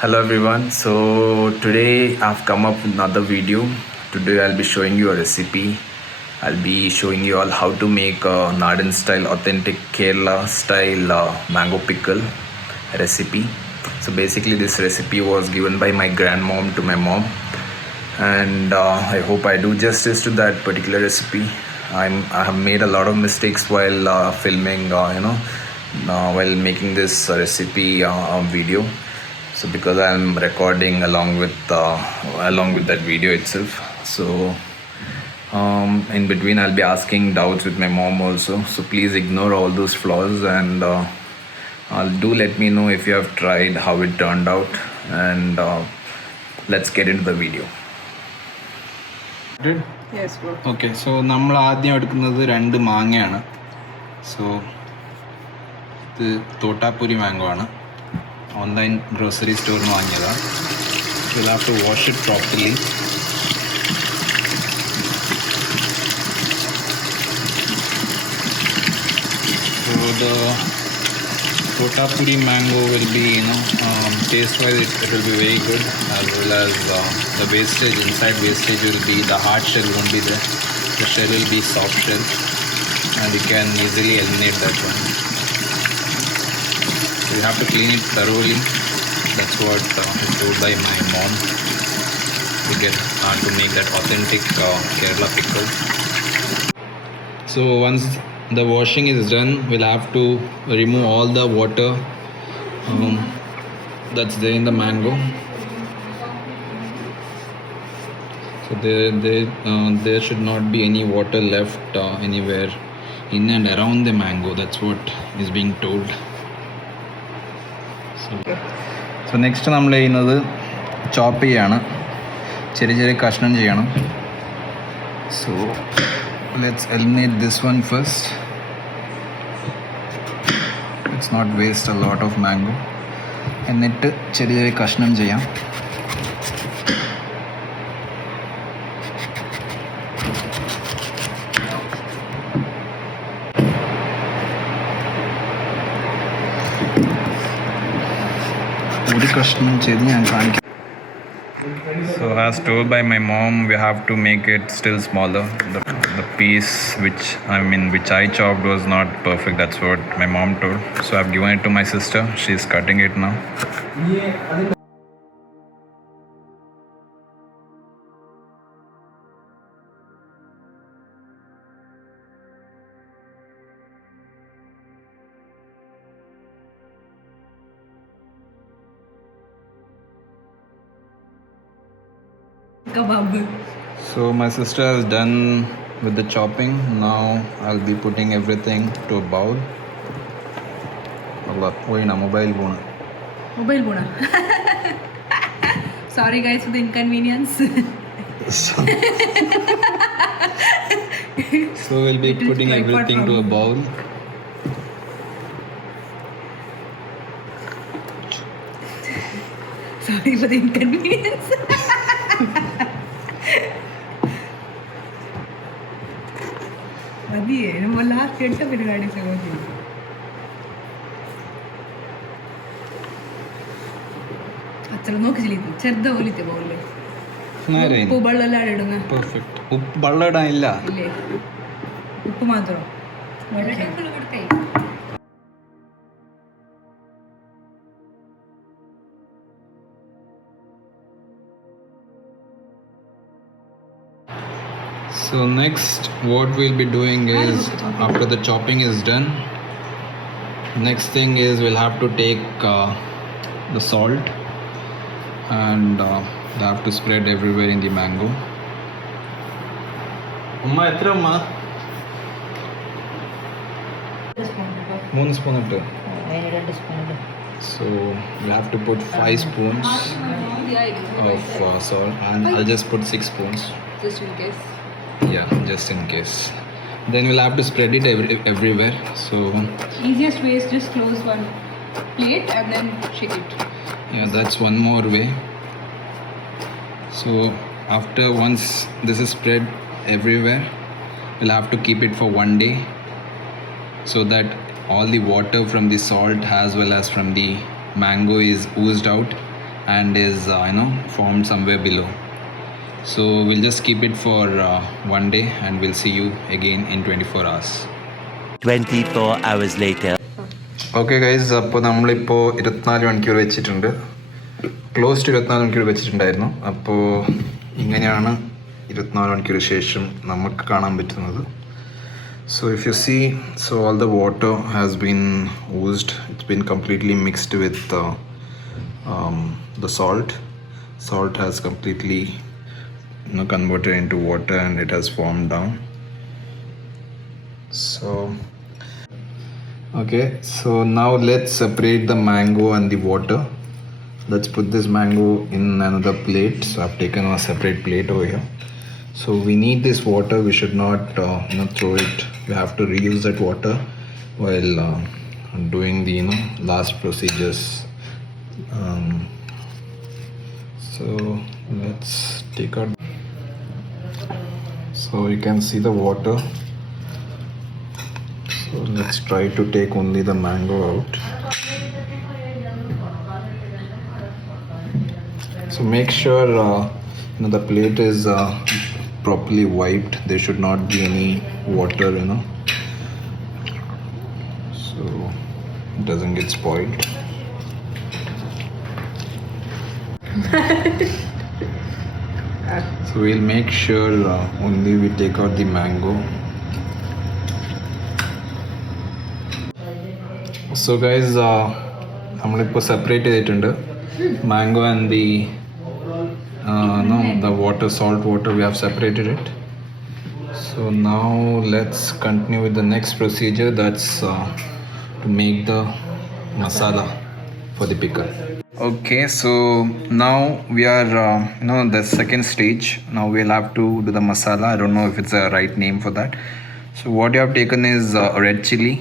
Hello everyone. So today I've come up with another video. Today I'll be showing you a recipe. I'll be showing you all how to make a Naadan style, authentic Kerala style mango pickle recipe. So basically this recipe was given by my grandmom to my mom, and I hope I do justice to that particular recipe. I have made a lot of mistakes while filming, while making this recipe video. So because I'm recording along with that video itself, so in between I'll be asking doubts with my mom also. So please ignore all those flaws, and do let me know if you have tried, how it turned out, and let's get into the video. Yes, bro. Okay, so നമ്മൾ ആദ്യം എടുക്കുന്നത് 2 മാങ്ങയാണ്. So ഇത് തോട്ടാപ്പൂരി mango ആണ്. Online grocery സ്റ്റോറിൽ നിന്ന് വാങ്ങിയതാണ്. We'll have to wash it properly. So the Totapuri mango will be, taste-wise it will be very good, as well as the wastage, inside wastage will be, the hard shell won't be there. The shell will be soft shell, and you can easily eliminate that one. So you have to clean it thoroughly. That's what is told by my mom to make that authentic Kerala pickle. So once the washing is done, we'll have to remove all the water that's there in the mango. So there should not be any water left anywhere in and around the mango. That's what is being told. So next നമ്മൾ ചെയ്യുന്നത് ചോപ്പ് ചെയ്യാണ്, ചെറിയ ചെറിയ കഷ്ണം ചെയ്യണം. So let's eliminate this one first. Let's not waste a lot of mango. എന്നിട്ട് ചെറിയ ചെറിയ കഷ്ണം ചെയ്യാം. ഒരു കഷ്ണം ചെയ്ത് ഞാൻ കാണിക്കാം. So as told by my mom, we have to make it still smaller. The piece which I chopped was not perfect. That's what my mom told. So I've given it to my sister. She's cutting it now. Kebab. So my sister has done with the chopping. Now I'll be putting everything to a bowl. Allah, mobile phone. Mobile phone. Sorry guys for the inconvenience. So we'll be putting everything to a bowl. Sorry for the inconvenience. മതിയേ, നമ്മളെല്ലാവരും കേട്ട പരിപാടി സഹോദരി. അത്ര നോക്കി ചെറുത പോലത്തെ പോലെ ഉപ്പ് വെള്ളം ഇടുന്ന. ഉപ്പ് വെള്ളം ഇടാനില്ല, ഇല്ലേ, ഉപ്പ് മാത്രം. So next what we'll be doing is, after the chopping is done, next thing is we'll have to take the salt, and we have to spread everywhere in the mango. Amma etra amma 3 spoon ittu. So we'll have to put 5 spoons of salt, and I'll just put 6 spoons. Just in case. Yeah, just in case. Then we'll have to spread it everywhere. So Easiest way is just close one plate and then shake it. yeah, that's one more way. So once this is spread everywhere, we'll have to keep it for 1 day, so that all the water from the salt as well as from the mango is oozed out, and is formed somewhere below. So we'll just keep it for one day and we'll see you again in 24 hours. 24 hours later. Okay guys, അപ്പോൾ നമ്മളിപ്പോൾ 24 മണിക്കൂർ വെച്ചിട്ടുണ്ട്. Close to 24 മണിക്കൂർ വെച്ചിട്ടുണ്ടായിരുന്നു. അപ്പോൾ ഇങ്ങനെയാണ് 24 മണിക്കൂർ ശേഷം നമുക്ക് കാണാൻ പറ്റുന്നത്. So if you see, so all the water has been oozed. It's been completely mixed with the salt. Salt has completely converted into water and it has formed down. So okay, so now let's separate the mango and the water. Let's put this mango in another plate. So I've taken a separate plate over here. So we need this water. We should not throw it. We have to reuse that water while doing the last procedures. So let's take out. So you can see the water. So let's try to take only the mango out. So make sure the plate is properly wiped. There should not be any water, so it doesn't get spoiled. So we'll make sure only we take out the mango. So guys, നമ്മളിപ്പോൾ separate ചെയ്തിട്ടുണ്ട് mango and the water, salt water, we have separated it. So now let's continue with the next procedure, that's to make the masala for the pickle. Okay, so now we are the second stage. Now we'll have to do the masala. I don't know if it's the right name for that. So what you have taken is red chili.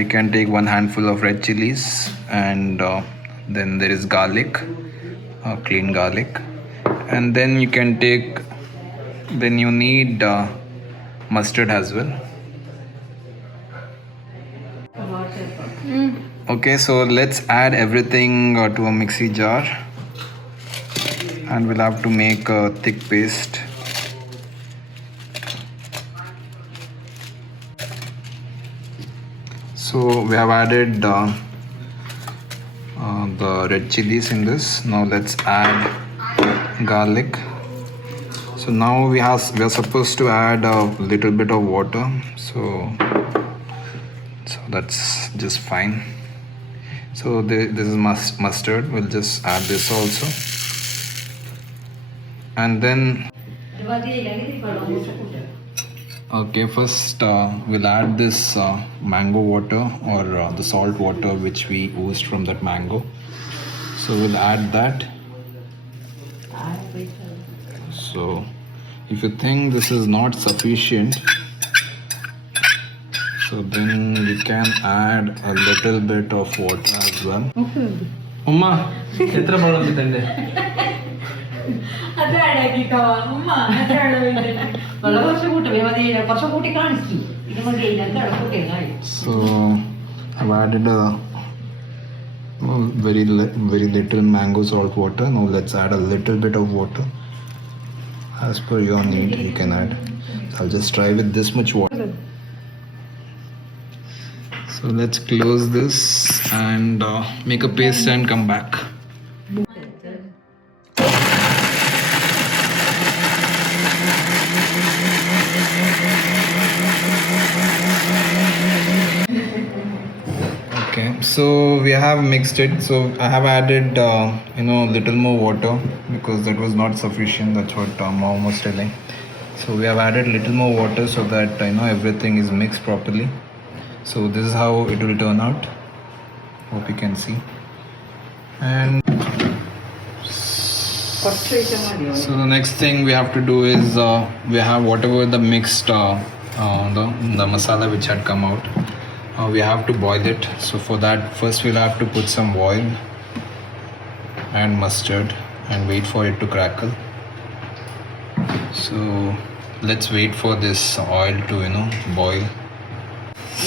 You can take 1 handful of red chilies, and then there is garlic, clean garlic, and then you can take, then you need mustard as well. Okay, so let's add everything to a mixie jar, and we'll have to make a thick paste. So we have added the red chilies in this. Now let's add garlic. So now we are supposed to add a little bit of water. So that's just fine. So this is mustard. We'll just add this also, and then okay, first we'll add this mango water, or the salt water which we oozed from that mango. So we'll add that. So if you think this is not sufficient, so then we can add a little bit of water as well. Amma, etra bala chitande. So I've added a very little mango salt water. Now let's add a little bit of water as per your need. You can add. I'll just try with this much water. So let's close this and make a paste and come back. Okay, so we have mixed it. So I have added little more water because that was not sufficient. That's what mom was telling. So we have added little more water so that everything is mixed properly. So this is how it will turn out. Hope you can see. And so the next thing we have to do is we have whatever the mixed the masala which had come out. We have to boil it. So for that, first we'll have to put some oil and mustard and wait for it to crackle. So let's wait for this oil to boil.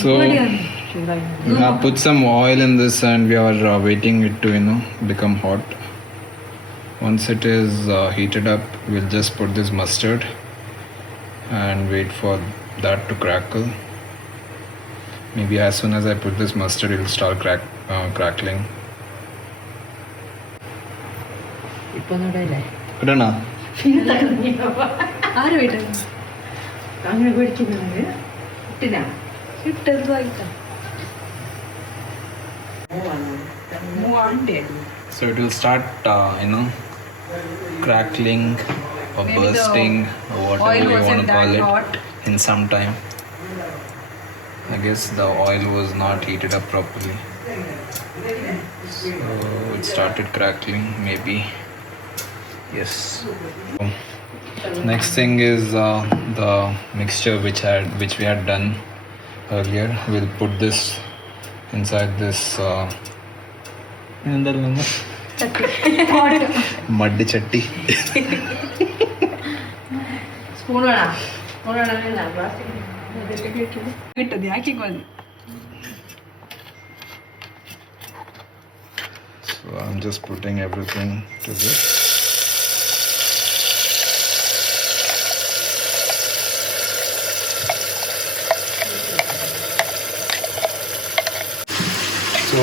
So We have put some oil in this and we are waiting it to become hot. Once it is heated up, we'll just put this mustard and wait for that to crackle. Maybe as soon as I put this mustard, it will start crackling. ഇടണോ? ആര് വീട്ടിൽ അങ്ങനെ പേടിക്കുന്നുണ്ട് ഇട്ടിനാ ഇട്ടെന്തായിട്ടാ So it will start, crackling or Maybe the bursting or whatever oil you want wasn't to call that it hot. in some time. I guess the oil was not heated up properly. So it started crackling, maybe. Yes. Next thing is the mixture which we had done earlier. We'll put this inside this muddy chatti. Spoon വേണം spoon വേണമെന്നില്ല plastic കിട്ടത് ആക്കിക്കോ മതി. So I'm just putting everything to this. So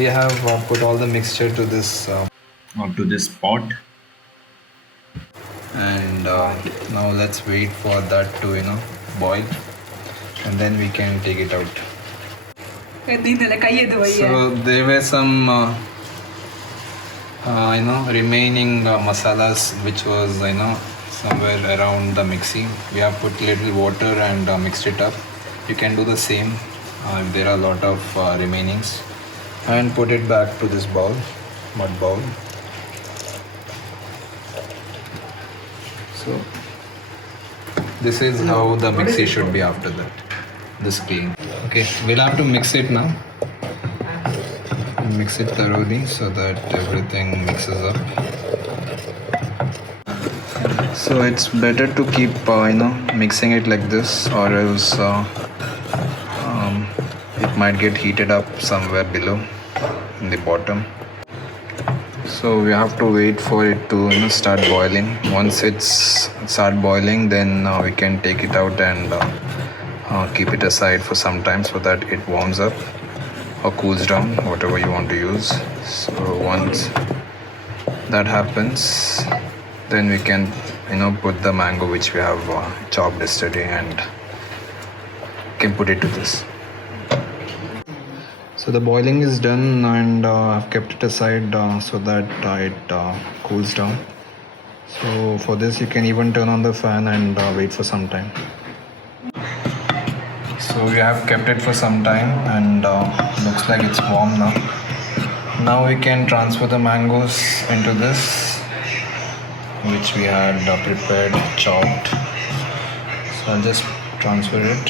we have put all the mixture to this pot. and now let's wait for that to boil and then we can take it out. So there were some remaining masalas which was somewhere around the mixie. We have put little water and mixed it up. You can do the same if there are a lot of remainings, and put it back to this mud bowl. So this is how the mixie should be after that. This clean. Okay, we'll have to mix it now. Mix it thoroughly so that everything mixes up. So it's better to keep mixing it like this, or else it might get heated up somewhere below in the bottom. So we have to wait for it to start boiling. Once it's start boiling, then we can take it out and keep it aside for some time so that it warms up or cools down, whatever you want to use. So once that happens, then we can put the mango which we have chopped yesterday and can put it to this. So the boiling is done and I've kept it aside so that it cools down. So for this you can even turn on the fan and wait for some time. So we have kept it for some time and looks like it's warm now. Now we can transfer the mangoes into this which we had prepared, chopped. So I'll just transfer it.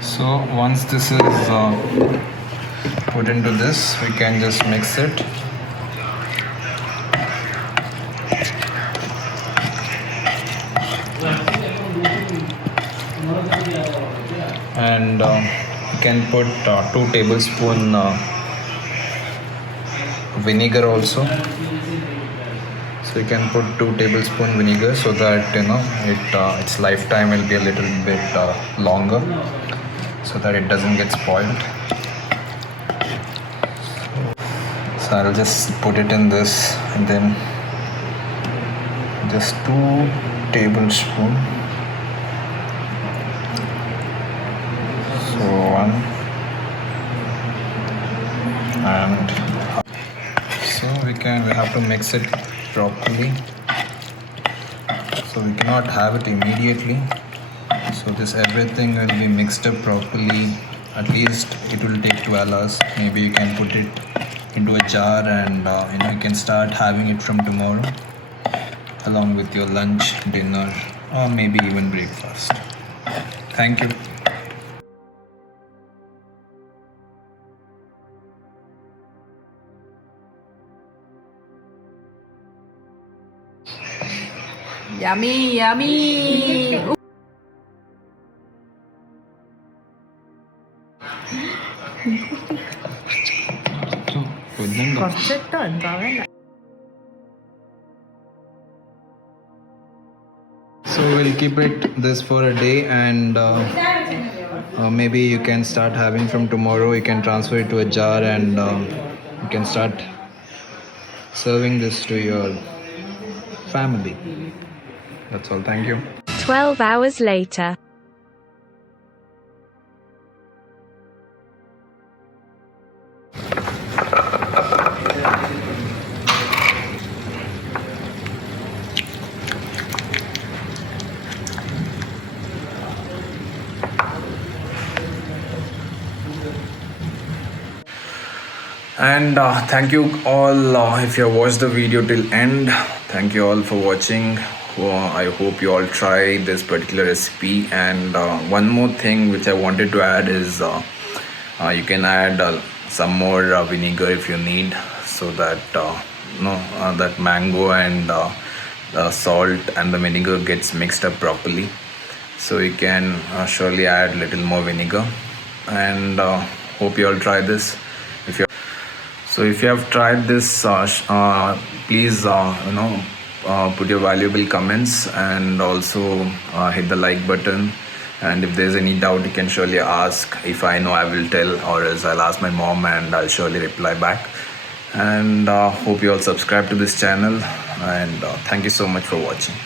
So once this is put into this, we can just mix it. And you can put 2 tablespoons vinegar also. So you can put 2 tablespoons vinegar so that its lifetime will be a little bit longer, so that it doesn't get spoiled. So I'll just put it in this and then just 2 tablespoons. So 1 and so we have to mix it properly. So we cannot have it immediately. So this everything will be mixed up properly. At least it will take 12 hours. Maybe you can put it into a jar and you can start having it from tomorrow along with your lunch, dinner, or maybe even breakfast. Thank you. Yummy, yummy. കുറച്ചിട്ടോ എന്താവല്ല. So we'll keep it this for a day, and maybe you can start having from tomorrow. You can transfer it to a jar, and you can start serving this to your family. That's all. Thank you. 12 hours later. And thank you all if you have watched the video till end. Thank you all for watching. I hope you all try this particular recipe. And one more thing which I wanted to add is you can add some more vinegar if you need, so that that mango and the salt and the vinegar gets mixed up properly. So you can surely add little more vinegar. And hope you all try this. If you have tried this, please put your valuable comments, and also hit the like button. And if there's any doubt, you can surely ask. If I know, I will tell, or else I'll ask my mom and I'll surely reply back. And hope you all subscribe to this channel, and thank you so much for watching.